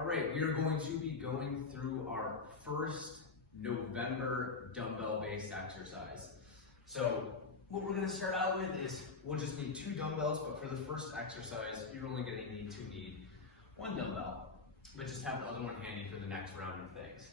All right, we are going to be going through our first November dumbbell-based exercise. So what we're gonna start out with is we'll just need 2 dumbbells, but for the first exercise, you're only gonna need to need 1 dumbbell, but just have the other one handy for the next round of things.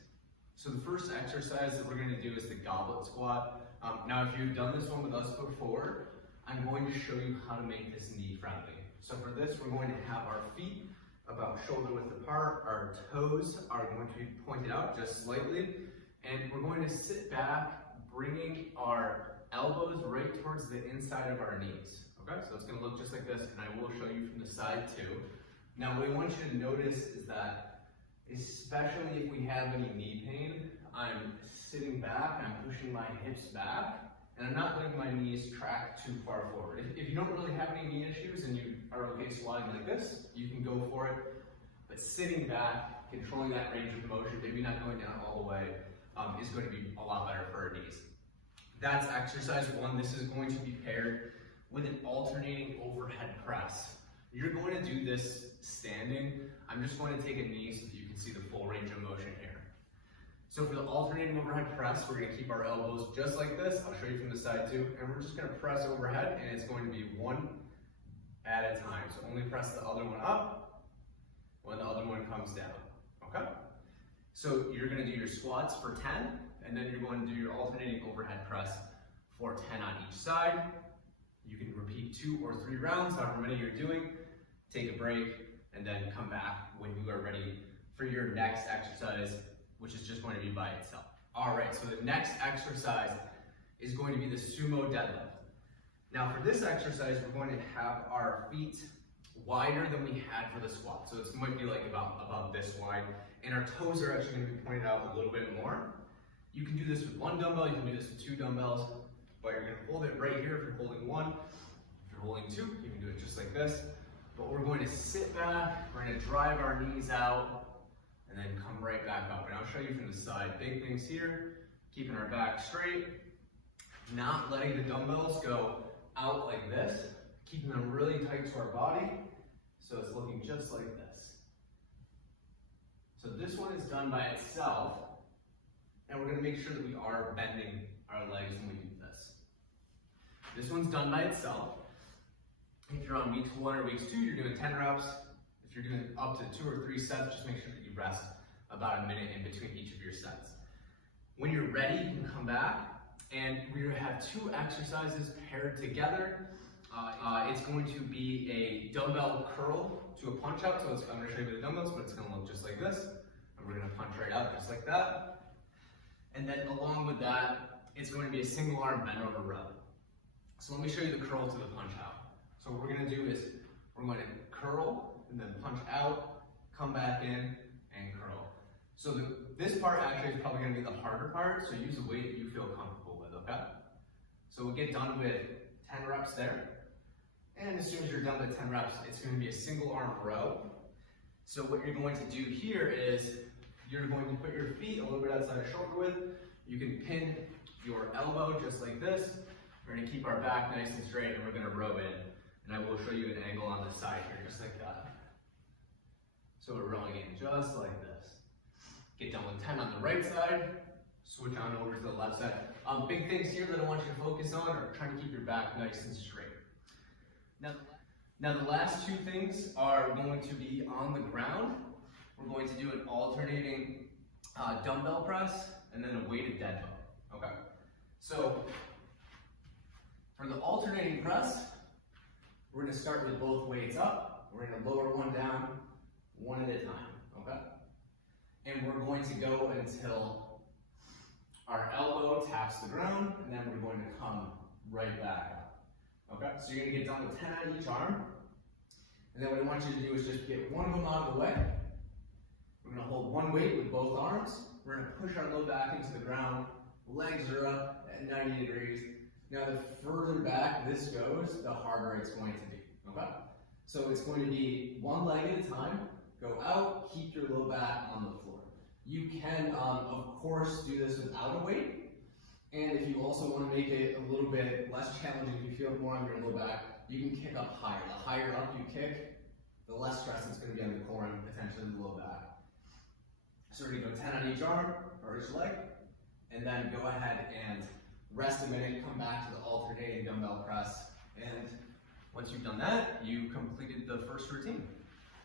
So the first exercise that we're gonna do is the goblet squat. Now, if you've done this one with us before, I'm going to show you how to make this knee friendly. So for this, we're going to have our feet about shoulder width apart. Our toes are going to be pointed out just slightly, and we're going to sit back, bringing our elbows right towards the inside of our knees. Okay, so it's going to look just like this, and I will show you from the side too. Now, what I want you to notice is that, especially if we have any knee pain, I'm sitting back, I'm pushing my hips back, and I'm not letting my knees track too far forward. If you don't really have any knee issues and you are okay squatting like this, you can go for it. But sitting back, controlling that range of motion, maybe not going down all the way, is going to be a lot better for our knees. That's exercise 1. This is going to be paired with an alternating overhead press. You're going to do this standing. I'm just going to take a knee so that you can see the full range of motion here. So for the alternating overhead press, we're going to keep our elbows just like this. I'll show you from the side too. And we're just going to press overhead, and it's going to be one at a time. So only press the other one up when the other one comes down. Okay? So you're going to do your squats for 10, and then you're going to do your alternating overhead press for 10 on each side. You can repeat 2 or 3 rounds, however many you're doing. Take a break, and then come back when you are ready for your next exercise, which is just going to be by itself. All right, so the next exercise is going to be the sumo deadlift. Now for this exercise, we're going to have our feet wider than we had for the squat. So this might be like about this wide, and our toes are actually going to be pointed out a little bit more. You can do this with 1 dumbbell, you can do this with 2 dumbbells, but you're going to hold it right here if you're holding 1. If you're holding 2, you can do it just like this. But we're going to sit back, we're going to drive our knees out, and then come right back up. And I'll show you from the side. Big things here, keeping our back straight, not letting the dumbbells go out like this, keeping them really tight to our body, so it's looking just like this. So this one is done by itself, and we're going to make sure that we are bending our legs when we do this. This one's done by itself. If you're on weeks 1 or weeks 2, you're doing 10 reps. If you're doing up to 2 or 3 sets, just make sure that you rest about a minute in between each of your sets. When you're ready, you can come back, and we're going to have 2 exercises paired together. It's going to be a dumbbell curl to a punch out. So I'm going to show you the dumbbells, but it's going to look just like this. And we're going to punch right out just like that. And then along with that, it's going to be a single arm bend over row. So let me show you the curl to the punch out. So what we're going to do is we're going to curl and then punch out, come back in, and curl. So this part actually is probably going to be the harder part, so use a weight that you feel comfortable with, okay? So we'll get done with 10 reps there. And as soon as you're done with 10 reps, it's going to be a single arm row. So what you're going to do here is you're going to put your feet a little bit outside of shoulder width. You can pin your elbow just like this. We're going to keep our back nice and straight, and we're going to row in. And I will show you an angle on the side here, just like that. So we're rowing in just like this. Get done with 10 on the right side, switch on over to the left side. Big things here that I want you to focus on are trying to keep your back nice and straight. Now the last 2 things are going to be on the ground. We're going to do an alternating dumbbell press and then a weighted deadlift. Okay. So for the alternating press, we're going to start with both weights up. We're going to lower one down, one at a time, okay? And we're going to go until our elbow taps the ground, and then we're going to come right back up, okay? So you're going to get done with 10 on each arm. And then what I want you to do is just get one of them out of the way. We're going to hold one weight with both arms. We're going to push our low back into the ground. Legs are up at 90 degrees. Now, the further back this goes, the harder it's going to be, okay? So it's going to be one leg at a time, go out, keep your low back on the floor. You can, of course, do this without a weight, and if you also want to make it a little bit less challenging, if you feel it more on your low back, you can kick up higher. The higher up you kick, the less stress it's going to be on the core and potentially the low back. So we're gonna go 10 on each arm or each leg, and then go ahead and rest a minute, come back to the alternating dumbbell press, and once you've done that, you completed the first routine.